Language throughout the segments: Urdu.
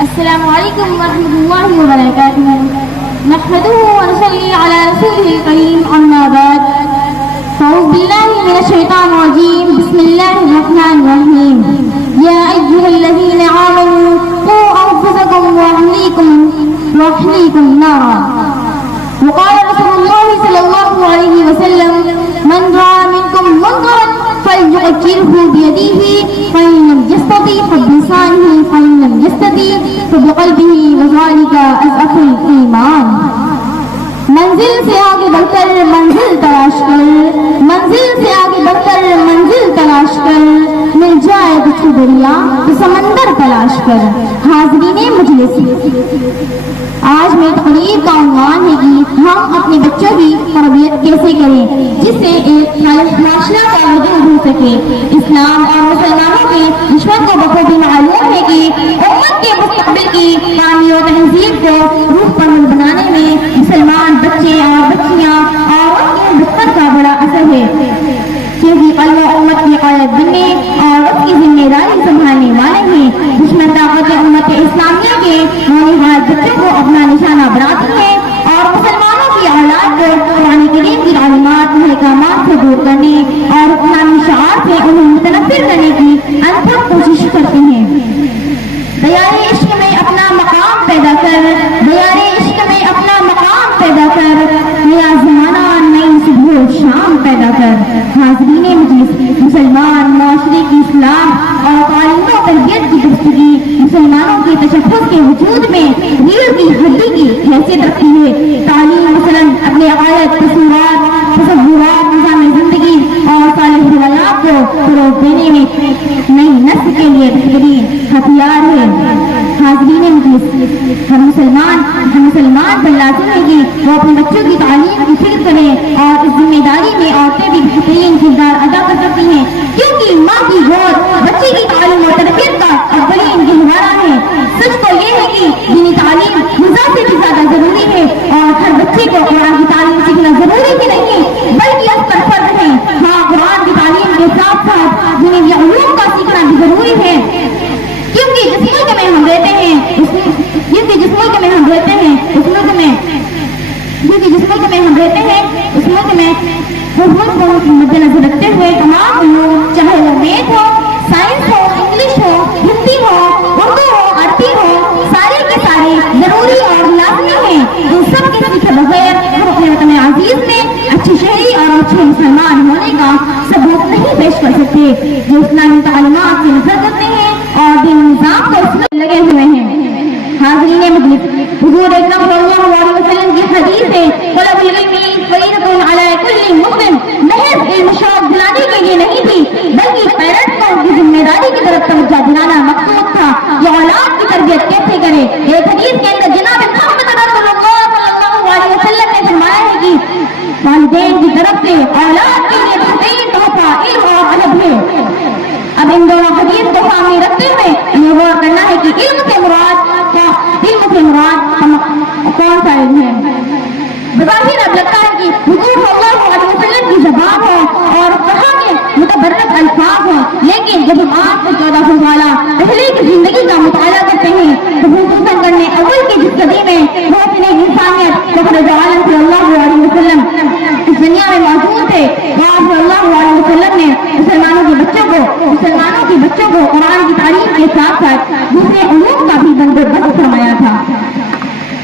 السلام علیکم ورحمۃ اللہ وبرکاتہ نحمده ونصلي على رسوله الكريم اما بعد فاعوذ بالله من الشيطان الرجيم بسم الله الرحمن الرحيم يا ايها الذين آمنوا قوا انفسكم واهليكم نارا وقال رسول الله صلى الله عليه وسلم من رأى منكم منكرا فليغيره بيده فإن لم يستطع فبلسانه فإن لم يستطع فبقلبه وذلك أضعف الإيمان. منزل سے آگے بڑھ کر منزل تلاش کر، منزل سے آگے بڑھ کر منزل تلاش کر، مل جائے کچھ دریا تو سمندر تلاش کر. حاضرین مجلس، آج میری تقریر کا عنوان ہے کہ ہم اپنے بچوں کی تربیت کیسے کریں جس سے ایک معاشرہ کا وجود ہو سکے. اسلام اور مسلمانوں کے دشمن کو بخوبی معلوم ہے کہ امت کے مستقبل کی تعمیر و تہذیب کو روح پرور بنانے میں مسلمان بچے اور بچیاں اور ان کے بستر کا بڑا اثر ہے، کیونکہ قلب و امت کی قائد بننے اور اس کی ذمہ داری سنبھالنے والے ہیں. دشمن طاقت امت اسلامیہ کے نونہال بچوں کو اپنا نشانہ بناتی ہے اور مسلمانوں کی اولاد کو قرآن کریم کی تعلیمات محکمات سے دور کرنے اور اسلامی شعار سے انہیں متنفر کرنے کی انتھک کوشش کرتے ہیں. بیان عشق میں اپنا مقام پیدا کر، بیان عشق میں اپنا مقام پیدا کر، نیا زمانہ نئی صبح و شام پیدا کر. حاضرین مجلس، مسلمان معاشرے کی اصلاح اور تعلیم و تربیت کی درستگی مسلمانوں کے تشخص کے وجود میں ریڑھ کی ہڈی کی حیثیت رکھتی ہے. تعلیم مثلاً اپنے عقائد، تصورات، تصورات، نظام زندگی اور صالح روایات کو فروغ دینے میں نئی نسل کے لیے بہترین ہتھیار ہے. حاضرین مجلس، ہم مسلمان پر لازم ہے کہ وہ اپنے بچوں کی تعلیم کی فکر کریں اور اس ذمہ داری میں عورتیں بھی بہترین کردار ادا کر سکتی ہیں، کیونکہ ماں کی گود بچے کی تعلیم اور تربیت کا اولین گہوارہ ہے. سچ تو یہ ہے کہ دینی تعلیم غذا سے بھی زیادہ ضروری ہے اور ہر بچے کو قرآن کی تعلیم سیکھنا ضروری بھی نہیں ہے بلکہ اس پر فرض ہے. ہاں، قرآن کی تعلیم کے ساتھ ساتھ دینی علوم کا سیکھنا بھی ضروری ہے، کیونکہ جس ملک میں ہم رہتے ہیں اس ملک میں حکومت کو مد نظر رکھتے ہوئے تمام علوم، چاہے وہ میتھ ہو، سائنس ہو، انگلش ہو، ہندی ہو، اردو ہو، عربی ہو، سارے کے سارے ضروری اور لازمی ہیں. ان سب کے سیکھے بغیر ہم اپنے وطن عزیز میں اچھے شہری اور اچھے مسلمان ہونے کا ثبوت نہیں پیش کر سکتے. جو اسلامی تعلیمات سے نظر کرتے ہیں اور دین نظام کو اس میں لگے ہوئے ہیں. حاضرین مجلس، حضور اکرم صلی اللہ علیہ وسلم کی حدیث ہے طلب العلم فریضۃ علی کل مسلم، محض علم شوق دلانے کے لیے نہیں تھی بلکہ پیرنٹس کو ان کی ذمہ داری کی طرف توجہ دلانا مقصود تھا. یہ اولاد کی تربیت کیسے کرے؟ ایک حدیث کے اندر جناب محمد رسول اللہ صلی اللہ علیہ وسلم نے فرمایا ہے کہ والدین کی طرف سے اولاد کے لیے بہترین تحفہ علم اور ادب ہے. اب ان دونوں حدیث کو سامنے رکھتے ہوئے یہ غور کرنا ہے کہ علم سے مراد کون سا علم ہے. بظاہر اب لگتا ہے کہ حضور صلی اللہ علیہ وسلم کی زبان ہو اور کہاں کے متبرک الفاظ ہوں، لیکن جب ہم آج سے 1400 سالہ پہلے کی زندگی کا مطالعہ کرتے ہیں تو حضور کرنے اول کی جس صدی میں محسن انسانیت فخر عالم صلی اللہ علیہ وسلم اس دنیا میں موجود تھے. آپ صلی اللہ علیہ وسلم نے مسلمانوں کے بچوں کو قرآن کی تعلیم کے ساتھ ساتھ دوسرے علوم کا بھی بندوبست فرمایا تھا.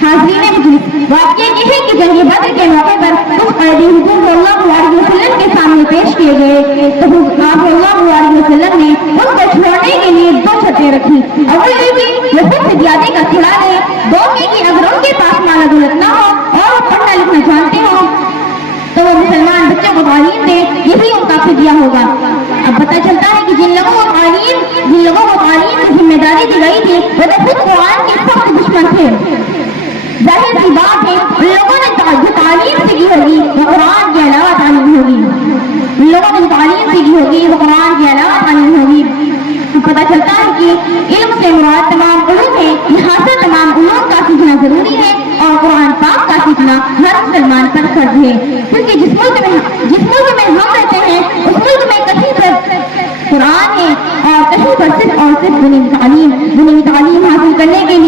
حاضرین مجلس، واقعہ یہ ہے کہ جنگ بدر کے موقع پر کچھ قیدی حضور صلی اللہ علیہ وسلم کے سامنے پیش کیے گئے تو آپ صلی اللہ علیہ وسلم نے ان کو چھوڑنے کے لیے 2 شرطیں رکھی. اول یہ کہ وہ خود فدیاتے کا کھلا دے، 2 کہ اگر ان کے پاس مال دولت نہ ہو اور وہ پڑھنا لکھنا جانتے ہوں تو وہ مسلمان بچوں کو تعلیم دے، یہی ان کا فدیہ ہوگا. اب پتہ چلتا ہے کہ جن لوگوں کو تعلیم کی ذمہ داری دی گئی تھی وہ تو خود قرآن کے سخت دشمن تھے. ظاہر سی بات ہے ان لوگوں نے جو تعلیم سیکھی ہوگی وہ قرآن کے علاوہ تعلیم ہوگی. پتہ چلتا ہے کہ علم سے مراد تمام علوم ہے، لہٰذا تمام علوم کا سیکھنا ضروری ہے اور قرآن پاک کا سیکھنا ہر مسلمان پر فرض ہے. کیونکہ جس ملک میں ہم رہتے ہیں اس ملک میں کہیں پر قرآن ہے اور کہیں پر صرف اور صرف دینی تعلیم حاصل کرنے کے لیے